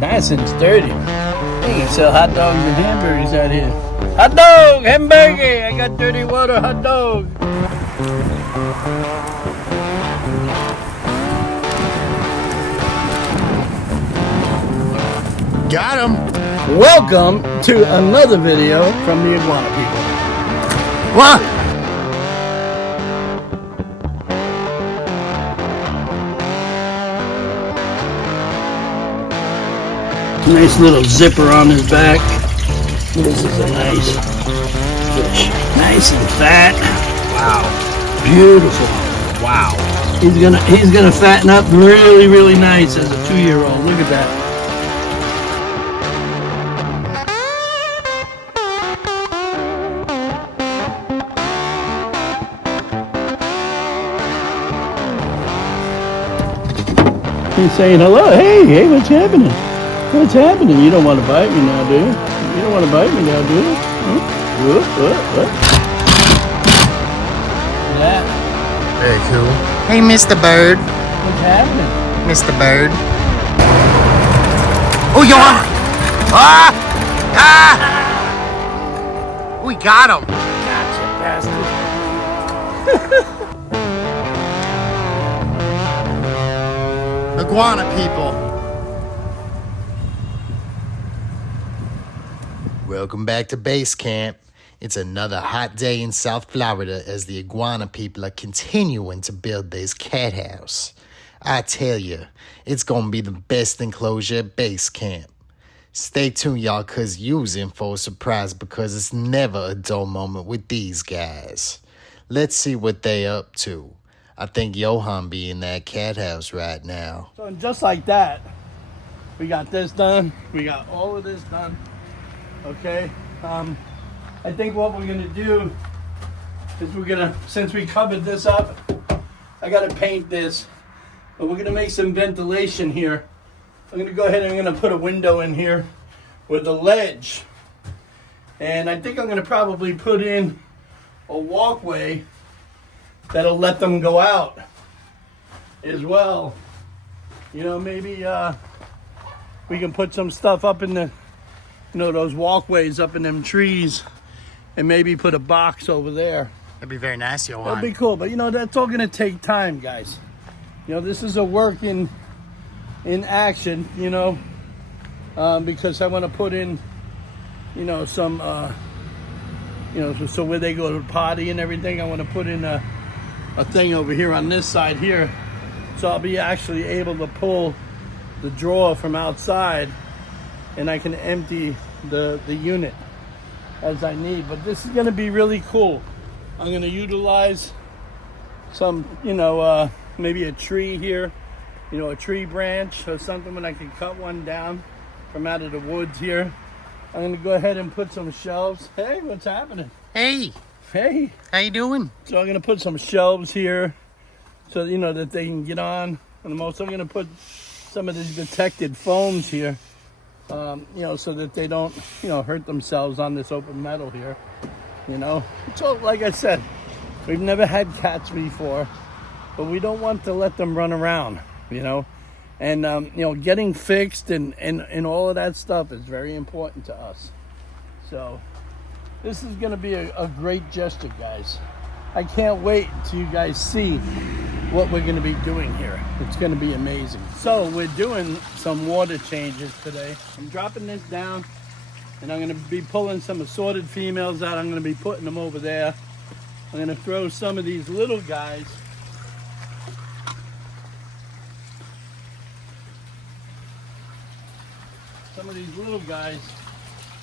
Nice and sturdy. They can sell hot dogs and hamburgers out here. Hot dog, hamburger. I got dirty water, hot dog. Got him. Welcome to another video from the iguana people. What? Nice little zipper on his back. This is a nice fish. Nice and fat. Wow. Beautiful. Wow. He's gonna fatten up really nice as a 2-year-old. Look at that. He's saying hello. Hey, what's happening? What's happening? You don't want to bite me now, do you? You don't want to bite me now, do you? What? That. Very cool. Hey, Mr. Bird. What's happening? Mr. Bird. Oh, you want? Ah! We got him. Gotcha, bastard. Iguana people. Welcome back to base camp. It's another hot day in South Florida as the iguana people are continuing to build this cat house. I tell you, it's gonna be the best enclosure at base camp. Stay tuned, y'all, cause you's in for a surprise because it's never a dull moment with these guys. Let's see what they up to. I think Johan be in that cat house right now. So just like that, we got this done. We got all of this done. Okay. I think what we're gonna do is since we covered this up, I gotta paint this, but we're gonna make some ventilation here. I'm gonna go ahead and I'm gonna put a window in here with a ledge, and I think I'm gonna probably put in a walkway that'll let them go out as well. You know, maybe we can put some stuff up in the, those walkways up in them trees, and maybe put a box over there. That'd be very nice, Johan. That'd be cool, but that's all gonna take time, guys. This is a work in action, because I want to put in, some, so where they go to potty and everything, I want to put in a thing over here on this side here, so I'll be actually able to pull the drawer from outside, and I can empty the unit as I need. But this is going to be really cool. I'm going to utilize some, maybe a tree here, a tree branch or something when I can cut one down from out of the woods here. I'm going to go ahead and put some shelves. Hey, what's happening? Hey, How you doing? So I'm going to put some shelves here so, that they can get on. And I'm also going to put some of these protected foams here, so that they don't, hurt themselves on this open metal here, So like I said, we've never had cats before, but we don't want to let them run around, And, getting fixed and all of that stuff is very important to us. So this is going to be a great gesture, guys. I can't wait till you guys see what we're going to be doing here. It's going to be amazing. So we're doing some water changes today. I'm dropping this down, and I'm going to be pulling some assorted females out. I'm going to be putting them over there. I'm going to throw some of these little guys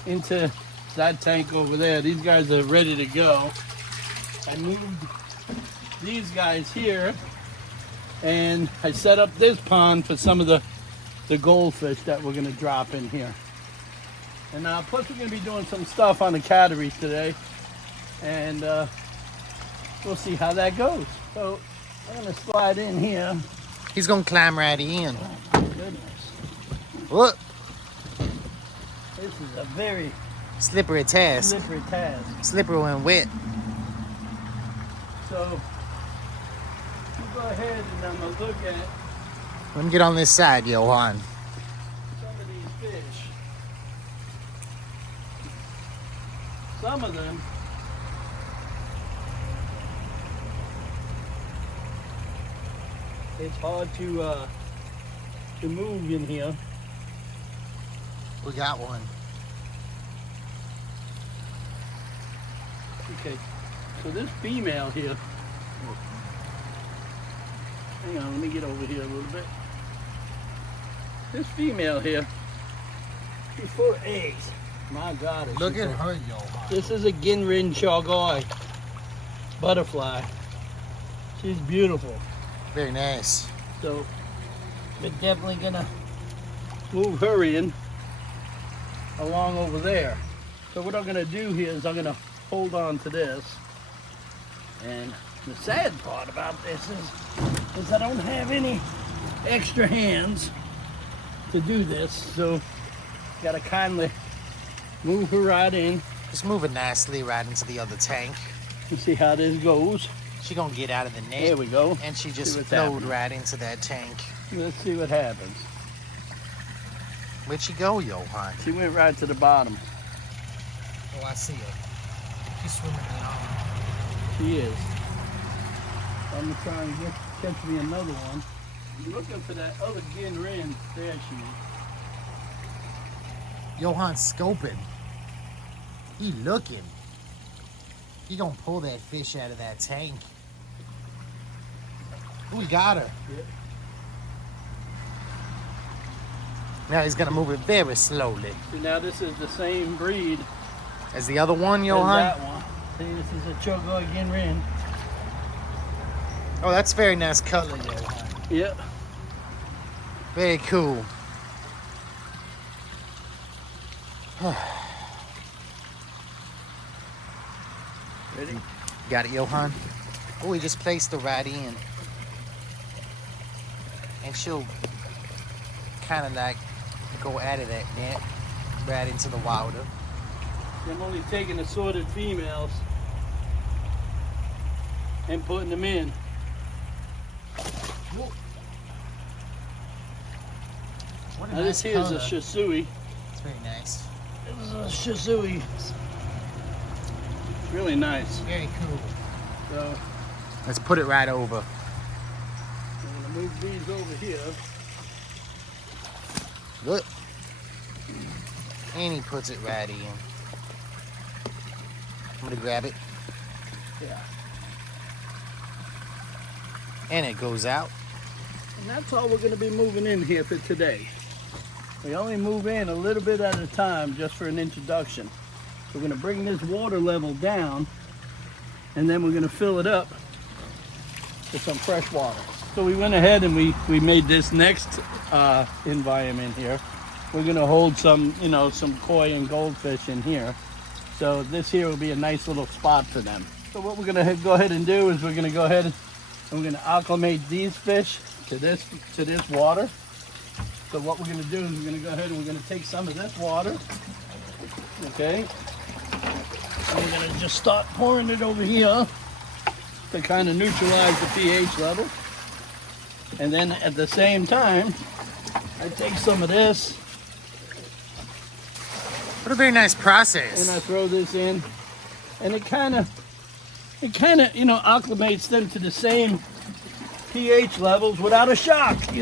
into that tank over there. These guys are ready to go. I moved these guys here, and I set up this pond for some of the goldfish that we're going to drop in here. And plus we're going to be doing some stuff on the cattery today, and we'll see how that goes. So I'm going to slide in here. He's gonna climb right in. Oh my goodness. What? This is a very Slippery task. Slippery when wet. So you go ahead and I'm going to look at Let me get on this side, Johan. some of these some of them it's hard to move in here. We got one. Okay, so this female here, hang on, let me get over here a little bit. This female here, she's full of eggs. My God, Look at her, yo. This is a Ginrin Chagoi butterfly. She's beautiful. Very nice. So we're definitely gonna move her in along over there. So what I'm gonna do here is I'm gonna hold on to this. And the sad part about this is I don't have any extra hands to do this. So gotta kindly move her right in. Just move it nicely right into the other tank. Let's see how this goes. She gonna get out of the net. There we go. And she just what's flowed happening. right into that tank. Let's see what happens. Where'd she go, Johan? She went right to the bottom. Oh, I see her. She's swimming along. She is. I'm gonna try and catch me another one. I'm looking for that other Ginrin. There she is. Johan's scoping. He looking. He gonna pull that fish out of that tank. We got her. Yep. Now he's gonna move it very slowly. See, now this is the same breed As the other one, as Johan? that one. See, this is a Chogoi Ginrin. Oh, that's very nice color, Johan. Yep. Very cool. Ready? Got it, Johan? Oh, we just placed her right in. And she'll kind of like go out of that net right into the water. I'm only taking assorted females and putting them in. What a Now this nice here is a color. Shisui. It's very nice. This is a Shisui. Really nice. Very cool. So Let's put it right over. I'm gonna move these over here. Good. And he puts it right in. I'm gonna grab it. Yeah. And it goes out. And that's all we're going to be moving in here for today. We only move in a little bit at a time just for an introduction. We're going to bring this water level down and then we're going to fill it up with some fresh water. So we went ahead and we made this next environment here. We're going to hold some, some koi and goldfish in here. So this here will be a nice little spot for them. So what we're going to go ahead and do is we're going to go ahead and we're going to acclimate these fish to this water. So what we're going to do is we're going to go ahead and we're going to take some of this water, okay, and we're going to just start pouring it over here to kind of neutralize the pH level. And then at the same time, I take some of this What a very nice and process. I throw this in, and it kind of acclimates them to the same pH levels without a shock. It's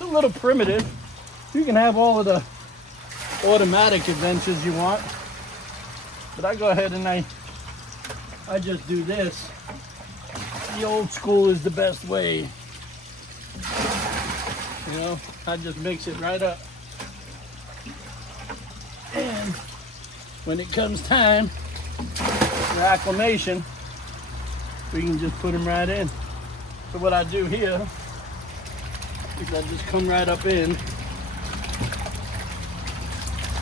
a little primitive. You can have all of the automatic adventures you want, but I go ahead and I just do this. The old school is the best way. I just mix it right up, and when it comes time for acclimation, we can just put them right in. So what I do here is I just come right up in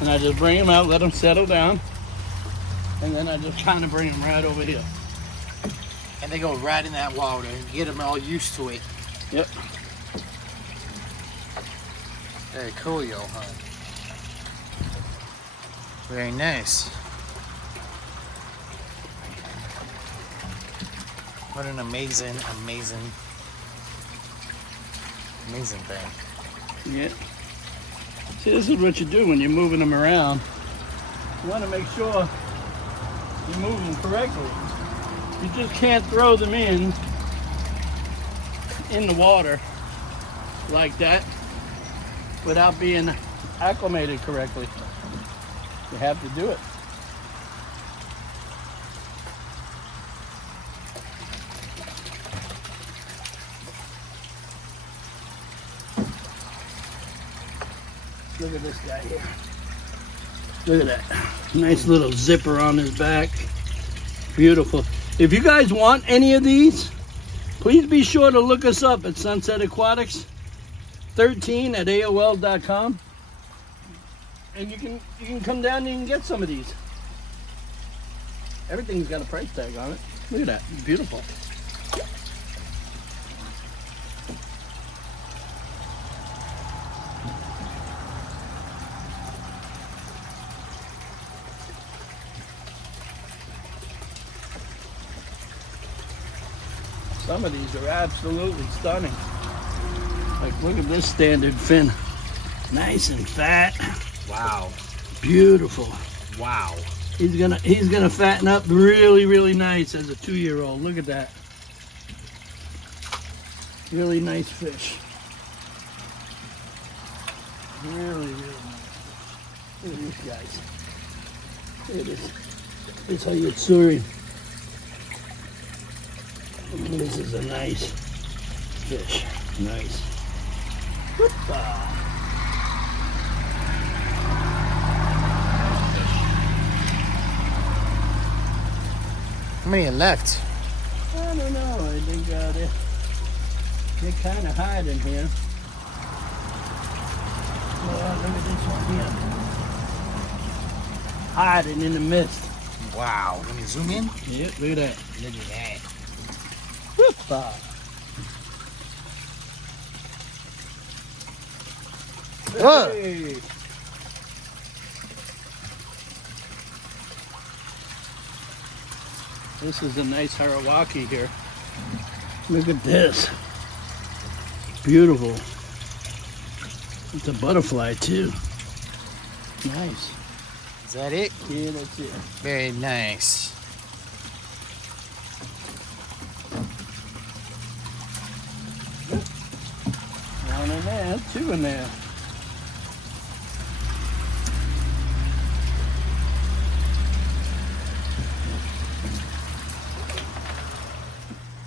and I just bring them out, let them settle down, and then I just kind of bring them right over here. And they go right in that water and get them all used to it. Yep. Very cool, Johan. Very nice. What an amazing thing. Yeah. See, this is what you do when you're moving them around. You want to make sure you move them correctly. You just can't throw them in the water like that without being acclimated correctly. You have to do it. Look at this guy here. Look at that. Nice little zipper on his back. Beautiful. If you guys want any of these, please be sure to look us up at Sunset Aquatics 13 at AOL.com. And you can come down and you can get some of these. Everything's got a price tag on it. Look at that. Beautiful. Some of these are absolutely stunning. Like, look at this standard fin. Nice and fat. Wow. Beautiful. Wow. He's gonna fatten up really, really nice as a 2-year-old. Look at that. Really nice fish. Really, really nice fish. Look at these guys. Look at this. This Hayatsuri. This is a nice fish. Nice. Whoop-ah. How many are left? I don't know. I think they're kind of hiding here. Oh, look at this one here. Hiding in the mist. Wow. Let me zoom in. Yep, look at that. Look at that. Whoop-ah. Whoa. Hey. This is a nice Harawaki here. Look at this. Beautiful. It's a butterfly too. Nice. Is that it? Yeah, that's it. Very nice. One in there, two in there.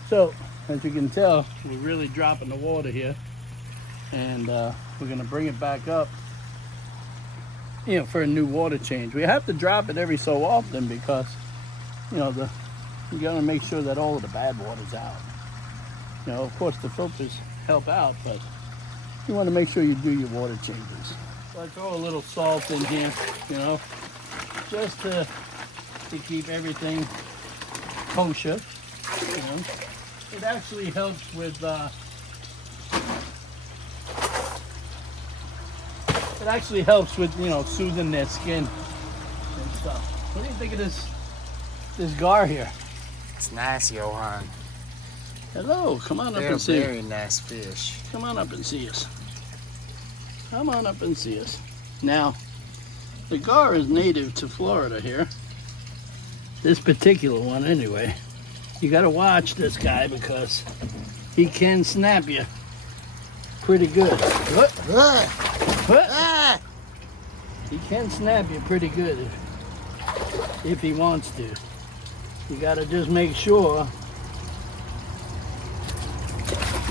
So, as you can tell, we're really dropping the water here, and we're gonna bring it back up, for a new water change. We have to drop it every so often because, you gotta make sure that all of the bad water's out. Of course, the filters help out, but you want to make sure you do your water changes. So I throw a little salt in here, just to keep everything kosher. It actually helps with soothing their skin and stuff. What do you think of this gar here? It's nice, Johan. Hello, come on up and see. Very nice fish. Come on up and see us. Come on up and see us. Now, the gar is native to Florida here. This particular one, anyway. You got to watch this guy because he can snap you pretty good. What? He can snap you pretty good if he wants to. You got to just make sure.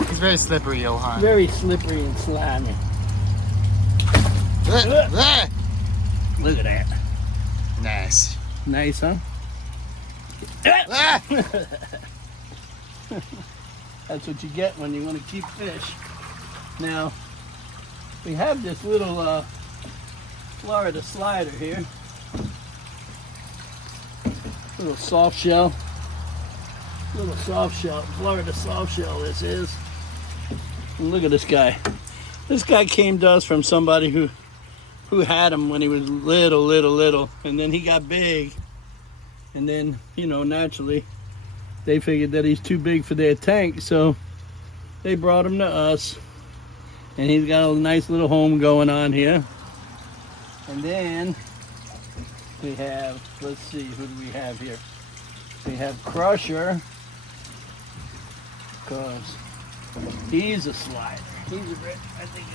He's very slippery, Johan. Very slippery and slimy. Look at that. Nice. Nice, huh? That's what you get when you want to keep fish. Now, we have this little Florida slider here. Little soft shell. Florida soft shell this is. And look at this guy. This guy came to us from somebody who had him when he was little, and then he got big. And then, naturally, they figured that he's too big for their tank, so they brought him to us. And he's got a nice little home going on here. And then We have, let's see, who do we have here? We have Crusher, because he's a slider. He's I think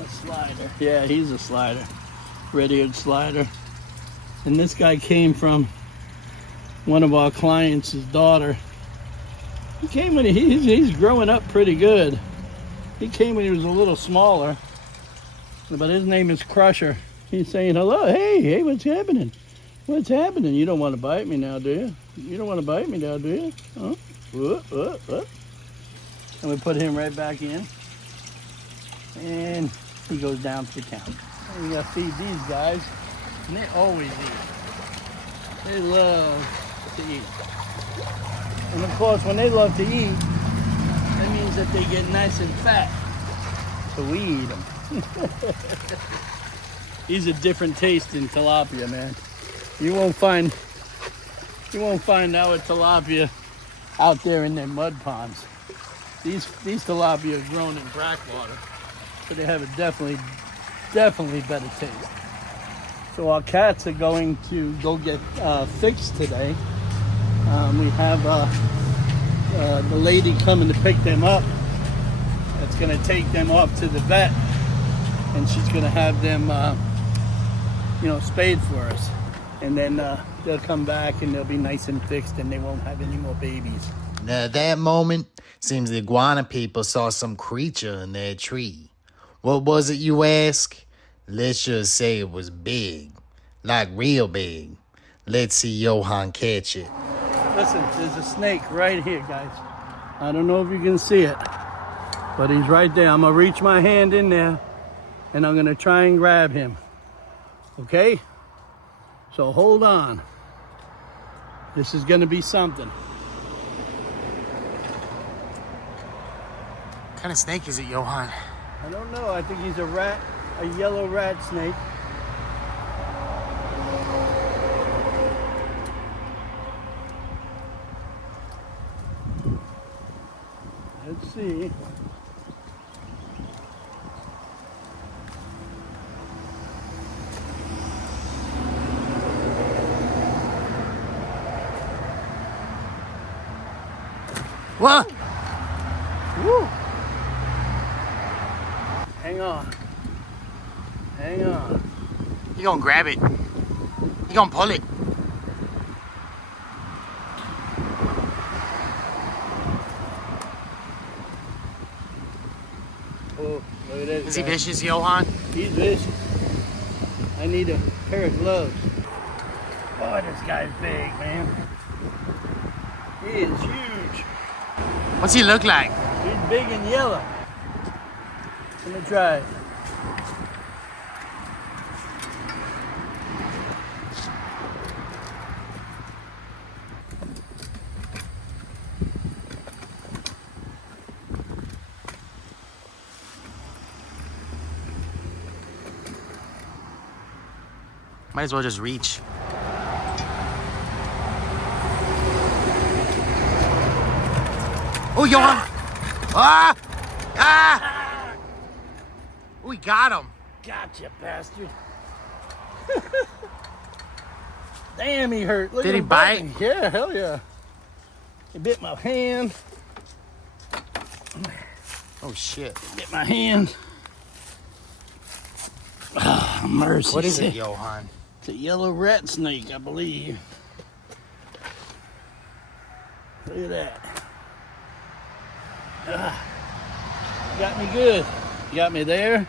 a slider. Yeah, he's a slider. Red-eared slider. And this guy came from one of our clients' daughter. He came when he's growing up pretty good. He came when he was a little smaller, but his name is Crusher. He's saying hello. Hey, what's happening? What's happening? You don't want to bite me now, do you? You don't want to bite me now, do you? Huh? Whoop. And we put him right back in, and he goes down to the counter. And we gotta feed these guys, and they always eat. They love to eat. And of course, when they love to eat, that means that they get nice and fat. So we eat them. These are different taste in tilapia, man. You won't find our tilapia out there in their mud ponds. These tilapia are grown in breakwater, so they have a definitely better taste. So our cats are going to go get fixed today. We have the lady coming to pick them up. That's going to take them off to the vet, and she's going to have them, spayed for us. And then they'll come back and they'll be nice and fixed, and they won't have any more babies. Now, at that moment, seems the iguana people saw some creature in their tree. What was it, you ask? Let's just say it was big. Like real big. Let's see Johan catch it. Listen, there's a snake right here, guys. I don't know if you can see it, but he's right there. I'm going to reach my hand in there, and I'm going to try and grab him. Okay? So hold on. This is going to be something. What kind of snake is it, Johan? I don't know. I think he's a yellow rat snake. Let's see. What? Woo. Hang on. You gonna grab it. You gonna pull it. Oh, look at this. Is he vicious, Johan? He's vicious. I need a pair of gloves. Boy, this guy's big, man. He is huge. What's he look like? He's big and yellow. Let me try it. Might as well just reach. Oh, Johan! Ah! Oh, we got him. Gotcha, bastard. Damn, he hurt. Look Did at he him bite? biting. Yeah, hell yeah. He bit my hand. Oh, shit. Bit my hand. Oh, mercy. What is it, Johan? It's a yellow rat snake, I believe. Look at that. Got me good. Got me there.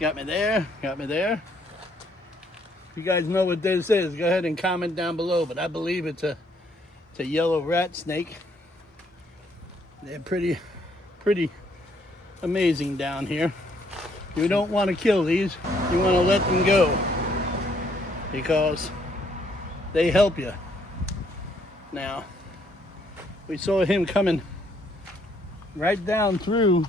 Got me there. Got me there. If you guys know what this is, go ahead and comment down below. But I believe it's a yellow rat snake. They're pretty amazing down here. You don't want to kill these. You want to let them go, because they help you. Now, we saw him coming right down through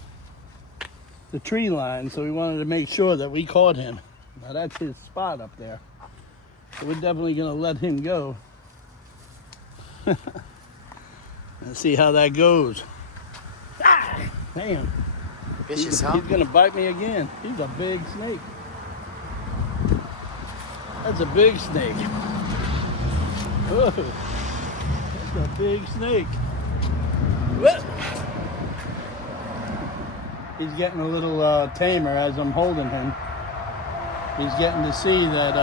the tree line, so we wanted to make sure that we caught him. Now that's his spot up there. So we're definitely gonna let him go. And see how that goes. Ah, damn. Vicious, huh? He's gonna bite me again. He's a big snake. That's a big snake. Whoa, that's a big snake. What? He's getting a little tamer as I'm holding him. He's getting to see that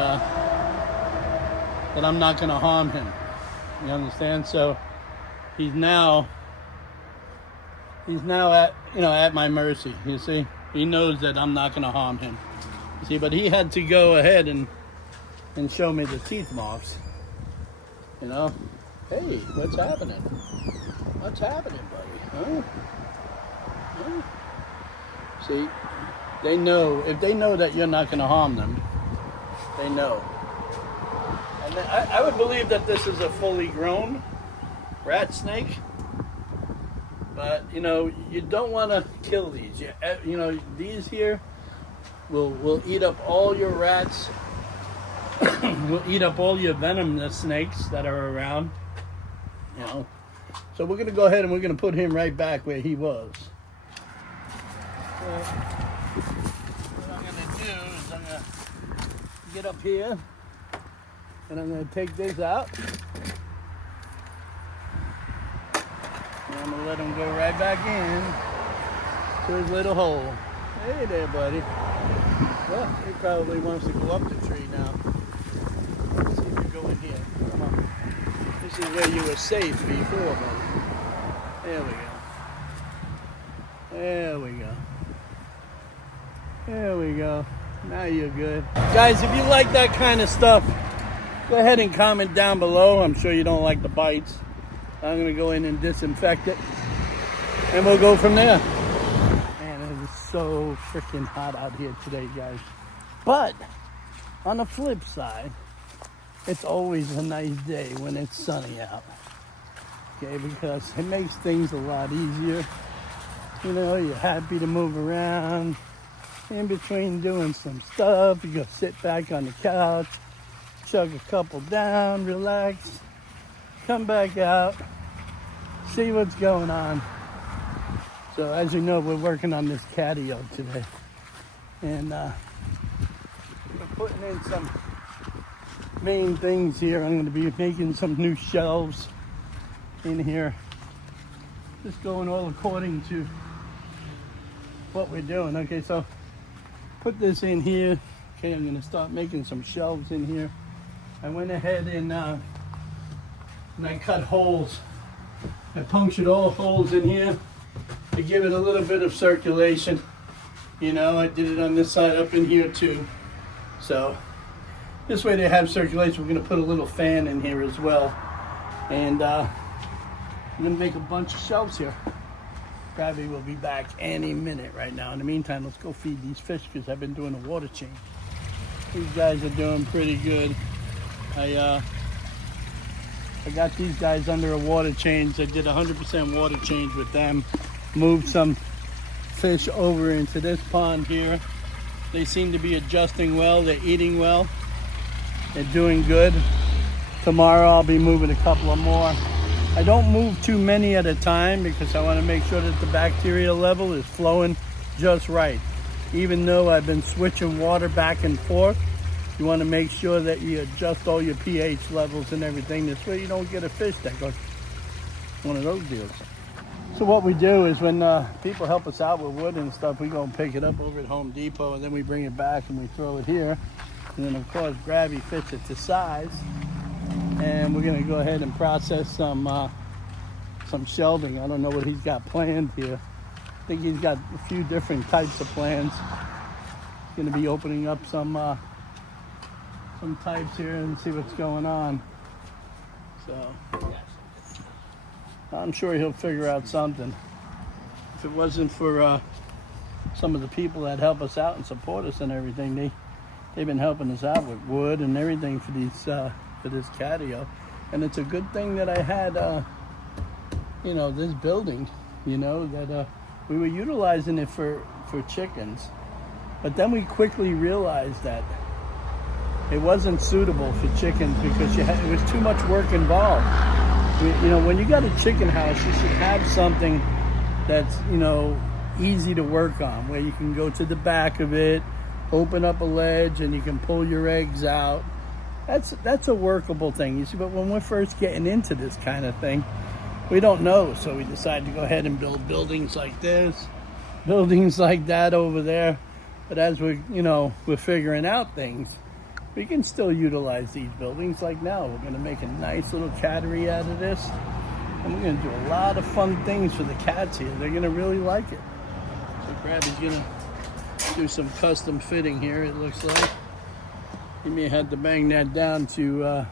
that I'm not going to harm him. You understand? So he's now at at my mercy. You see, he knows that I'm not going to harm him. You see, but he had to go ahead and show me the teeth marks. You know, hey, what's happening? What's happening, buddy? Huh? See, they know, if they know that you're not going to harm them, they know. And I would believe that this is a fully grown rat snake. But, you know, you don't want to kill these. You know, these here will eat up all your rats. Will eat up all your venomous snakes that are around. You know. So we're going to go ahead and we're going to put him right back where he was. What I'm going to do is I'm going to get up here and I'm going to take this out. And I'm going to let him go right back in to his little hole. Hey there, buddy. Well, he probably wants to go up the tree now. Let's see if you go in here. Come on. This is where you were safe before, buddy. There we go. There we go. There we go. Now you're good. Guys, if you like that kind of stuff, go ahead and comment down below. I'm sure you don't like the bites. I'm going to go in and disinfect it. And we'll go from there. Man, it is so freaking hot out here today, guys. But on the flip side, it's always a nice day when it's sunny out. Okay, because it makes things a lot easier. You know, you're happy to move around. In between doing some stuff, you go sit back on the couch, chug a couple down, relax, come back out, see what's going on. So as you know, we're working on this catio today. And we're putting in some main things here. I'm going to be making some new shelves in here. Just going all according to what we're doing. Okay, so put this in here. Okay, I'm going to start making some shelves in here. I went ahead and I cut holes. I punctured all holes in here to give it a little bit of circulation. You know, I did it on this side up in here too. So this way they have circulation. We're going to put a little fan in here as well. And I'm going to make a bunch of shelves here. Gabby will be back any minute right now. In the meantime, let's go feed these fish because I've been doing a water change. These guys are doing pretty good. I got these guys under a water change. I did 100% water change with them. Moved some fish over into this pond here. They seem to be adjusting well. They're eating well. They're doing good. Tomorrow I'll be moving a couple of more. I don't move too many at a time because I want to make sure that the bacteria level is flowing just right. Even though I've been switching water back and forth, you want to make sure that you adjust all your pH levels and everything. This way you don't get a fish that goes one of those deals. So what we do is when people help us out with wood and stuff, we go and pick it up over at Home Depot and then we bring it back and we throw it here. And then of course Gravy fits it to size. And we're gonna go ahead and process some shelving. I don't know what he's got planned here. I think he's got a few different types of plans. He's gonna be opening up some types here and see what's going on. So I'm sure he'll figure out something. If it wasn't for some of the people that help us out and support us and everything, they've been helping us out with wood and everything for these for this catio. And it's a good thing that I had you know, this building, you know, that we were utilizing it for chickens, but then we quickly realized that it wasn't suitable for chickens because it was too much work involved. You know, when you got a chicken house, you should have something that's, you know, easy to work on, where you can go to the back of it, open up a ledge, and you can pull your eggs out. that's a workable thing. You see, but when we're first getting into this kind of thing, we don't know, so we decide to go ahead and build buildings like this, buildings like that over there. But as we're figuring out things, we can still utilize these buildings. Like now, we're going to make a nice little cattery out of this, and we're going to do a lot of fun things for the cats here. They're going to really like it. So Grabby's going to do some custom fitting here, it looks like. He may have to bang that down to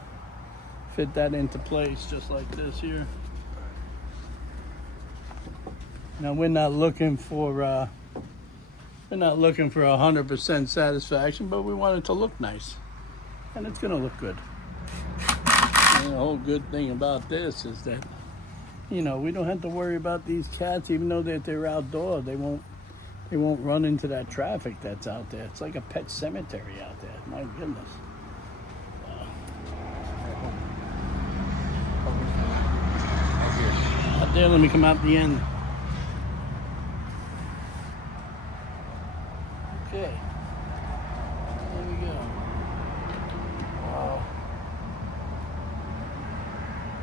fit that into place, just like this here. Now we're not looking for 100% satisfaction, but we want it to look nice, and it's going to look good. And the whole good thing about this is that, we don't have to worry about these cats, even though they're outdoor. They won't run into that traffic that's out there. It's like a pet cemetery out there. My goodness. Out there, let me come out the end. Okay. There we go. Wow.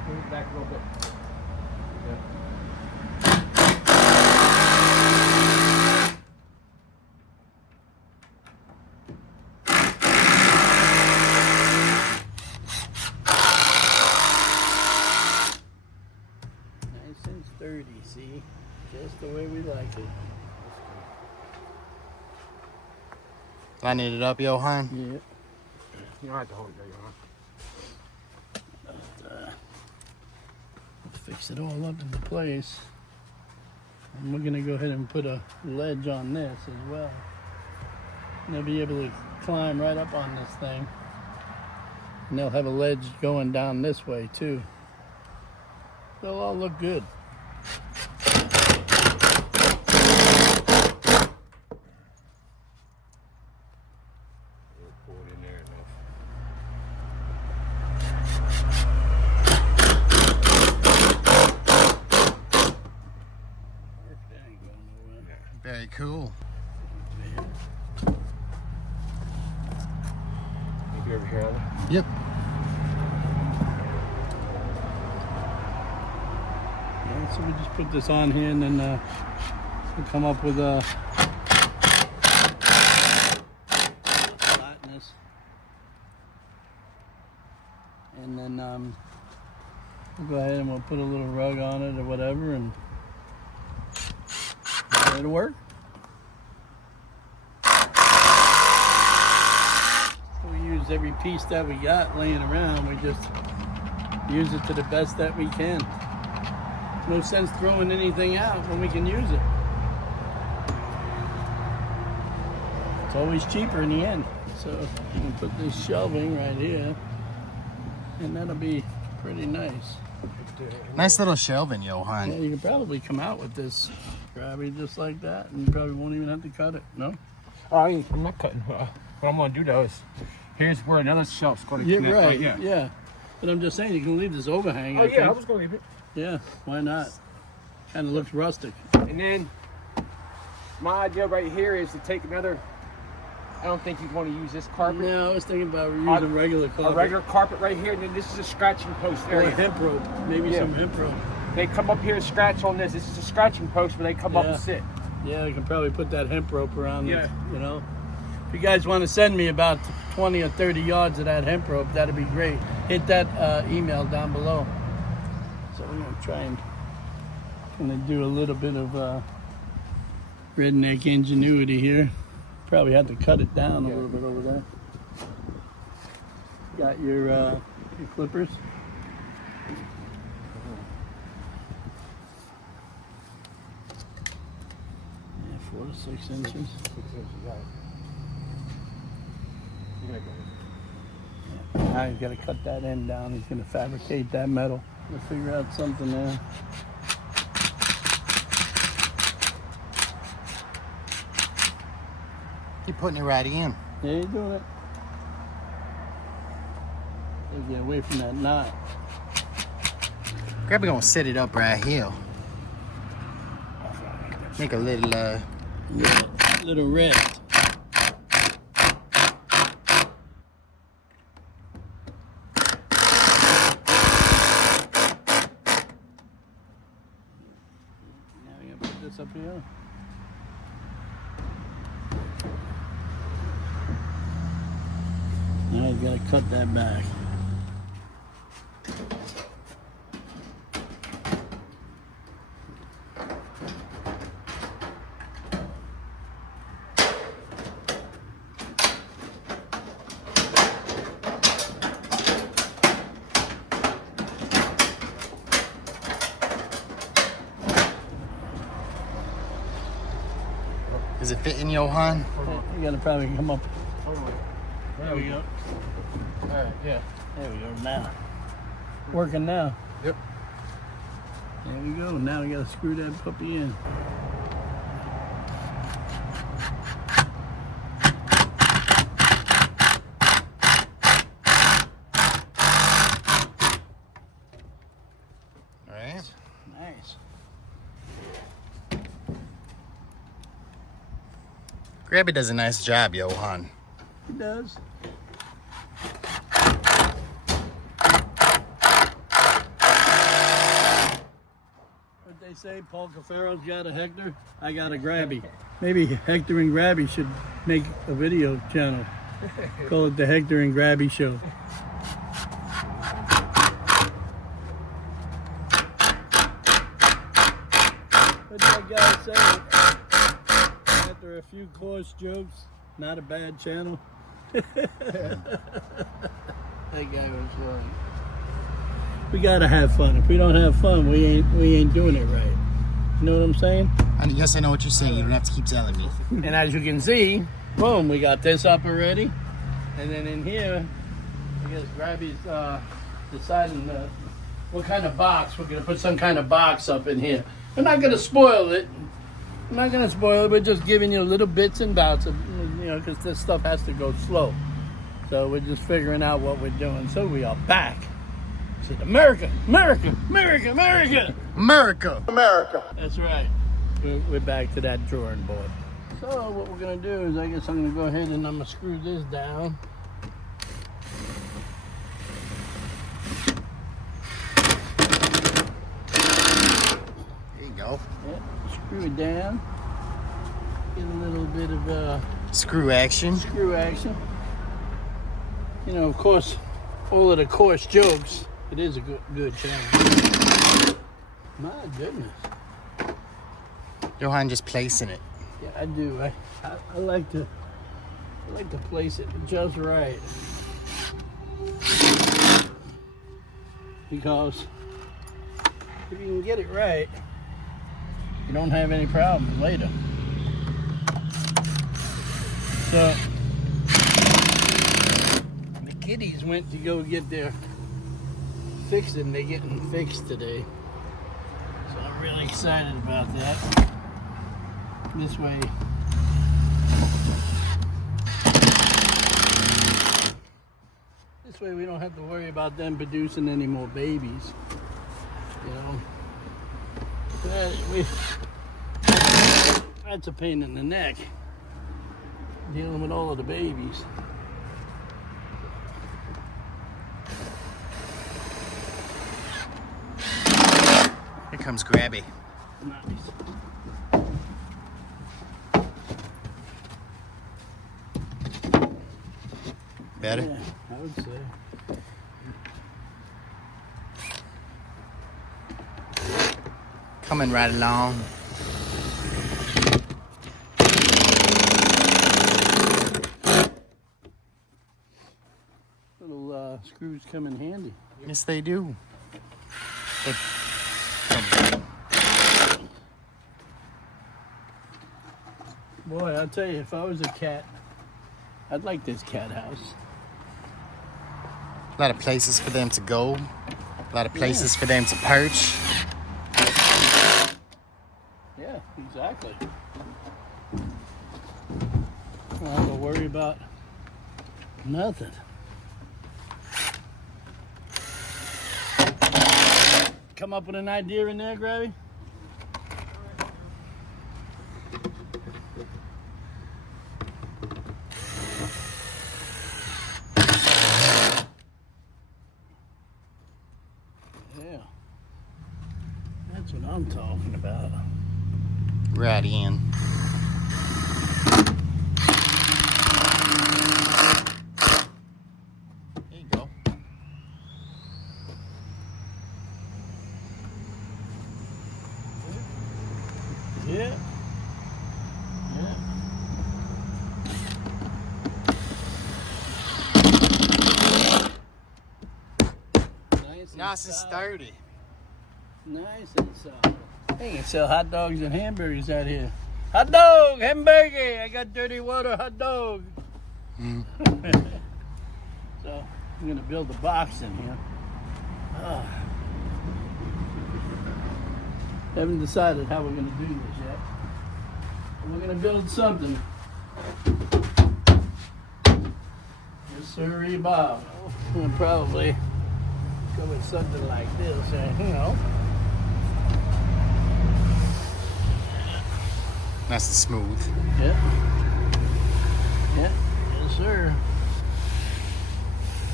Move it back a little bit. Yeah. Nice and sturdy, see? Just the way we like it. Lining it up, Johan? Yeah. You don't have to hold it, Fix it all up into place. And we're gonna go ahead and put a ledge on this as well. And they'll be able to climb right up on this thing. And they'll have a ledge going down this way too. They'll all look good. Pull it in there enough. That ain't going nowhere. Very cool. Maybe over here, Alan. Yep. Yeah, so we just put this on here, and then we'll come up with a flatness, and then we'll go ahead and we'll put a little rug on it or whatever, and it'll work. We use every piece that we got laying around. We just use it to the best that we can. No sense throwing anything out when we can use it. It's always cheaper in the end. So you can put this shelving right here, and that'll be pretty nice. Nice little shelving, Yeah, Johan. you can probably come out with this Grabby just like that, and you probably won't even have to cut it. No? I'm not cutting. What I'm going to do though is, here's where another shelf's going to Yeah, connect. right. Yeah. Yeah. But I'm just saying you can leave this overhang. Oh I yeah, think. I was going to leave it. Yeah, why not? Kind of looks rustic. And then my idea right here is to take another. I don't think you'd want to use this carpet. No, I was thinking about using regular carpet. A regular carpet right here, and then this is a scratching post or area. hemp rope. Maybe Yeah. some hemp rope. They come up here and scratch on this. This is a scratching post where they come up Yeah. and sit. Yeah, you can probably put that hemp rope around Yeah. it, you know. If you guys want to send me about 20 or 30 yards of that hemp rope, that'd be great. Hit that email down below. So we're going to try and do a little bit of redneck ingenuity here. Probably have to cut it down a little bit over there. Got your clippers. Yeah, 4 to 6 inches. Now he's got to cut that end down. He's going to fabricate that metal. We'll figure out something there. Keep putting it right in. Yeah, you're doing it. Gotta get away from that knot. Grabby gonna set it up right here. Make a little Little rest. this up here. Now you gotta cut that back. Is it fitting, Johan? You gotta probably come up. There we go. All right, yeah. There we go. Now, working now. Yep. There we go. Now we gotta screw that puppy in. All right. Nice. Grabby does a nice job, Johan. He does. What they say, Paul Cuffaro's got a Hector, I got a Grabby. Maybe Hector and Grabby should make a video channel. Call it the Hector and Grabby Show. What did that guy say? After a few coarse jokes, not a bad channel. That guy was funny. We gotta have fun. If we don't have fun, we ain't doing it right. You know what I'm saying? Yes, I know what you're saying. You don't have to keep telling me. And as you can see, boom, we got this up already. And then in here, I guess Grabby's deciding what kind of box. We're gonna put some kind of box up in here. We're not gonna spoil it. I'm not gonna spoil it. We're just giving you little bits and bouts, because this stuff has to go slow. So we're just figuring out what we're doing. So we are back. I said, America, America, America, America, America. America. That's right. We're back to that drawing board. So what we're gonna do is, I guess I'm gonna go ahead and I'm gonna screw this down. There you go. Yeah, screw it down. Get a little bit of Screw action. screw action. Of course, all of the coarse jokes. It is a good channel. My goodness. Johan just placing it. Yeah, I do. I like to place it just right. Because if you can get it right, you don't have any problems later. So the kitties went to go get their fixing. They're getting fixed today. So I'm really excited about that. This way, we don't have to worry about them producing any more babies. That's a pain in the neck, dealing with all of the babies. Here comes Grabby. Nice. Better? Yeah, I would say. Coming right along. Little screws come in handy. Yes, they do. Boy, I'll tell you, if I was a cat, I'd like this cat house. A lot of places for them to go. A lot of places for them to perch. Yeah, exactly. I don't have to worry about nothing. Come up with an idea in there, Grabby? Yeah. That's what I'm talking about. right in. There you go. Yeah. Yeah. Nice and sturdy. Nice and soft. They can sell hot dogs and hamburgers out here. Hot dog, hamburger. I got dirty water, hot dog. So I'm gonna build a box in here. Haven't decided how we're gonna do this yet. But we're gonna build something. Yes, sir, Bob. I'm gonna probably go with something like this, you know. Nice and smooth. Yeah. Yeah. Yes, sir.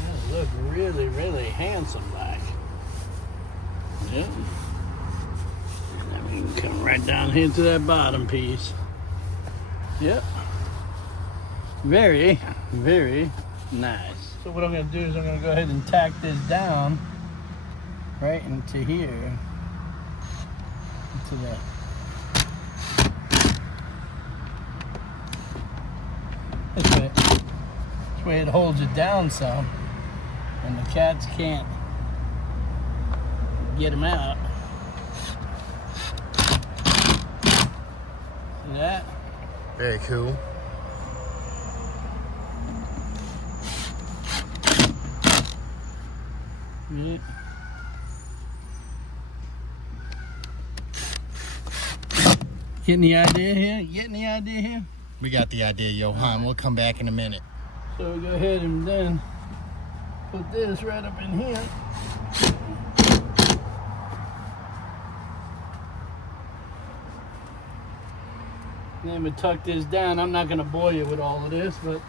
That look really, really handsome like. Yeah. And then we can come right down here to that bottom piece. Yep. Very, very nice. So what I'm going to do is I'm going to go ahead and tack this down right into here. Into that. This way it holds it down some, and the cats can't get them out. See that? Very cool. Yeah. Getting the idea here? Getting the idea here? We got the idea, Johan. We'll come back in a minute. So we go ahead and then put this right up in here. Then we tuck this down. I'm not going to bore you with all of this, but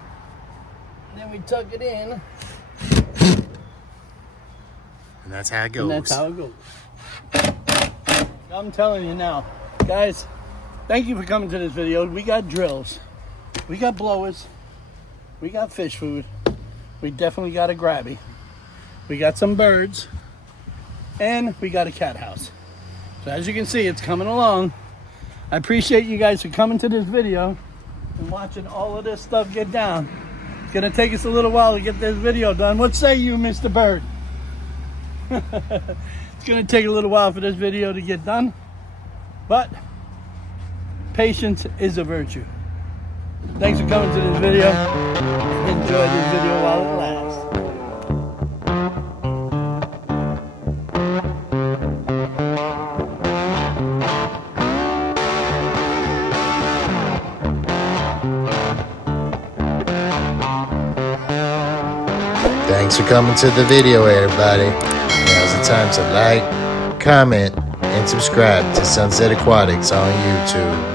then we tuck it in. And that's how it goes. And that's how it goes. I'm telling you now, guys, thank you for coming to this video. We got drills. We got blowers. We got fish food. We definitely got a grabby. We got some birds. And we got a cat house. So as you can see, it's coming along. I appreciate you guys for coming to this video and watching all of this stuff get down. It's going to take us a little while to get this video done. What say you, Mr. Bird? It's going to take a little while for this video to get done. But patience is a virtue. Thanks for coming to this video. Enjoy this video while it lasts. Thanks for coming to the video, everybody. Now's the time to like, comment, and subscribe to Sunset Aquatics on YouTube.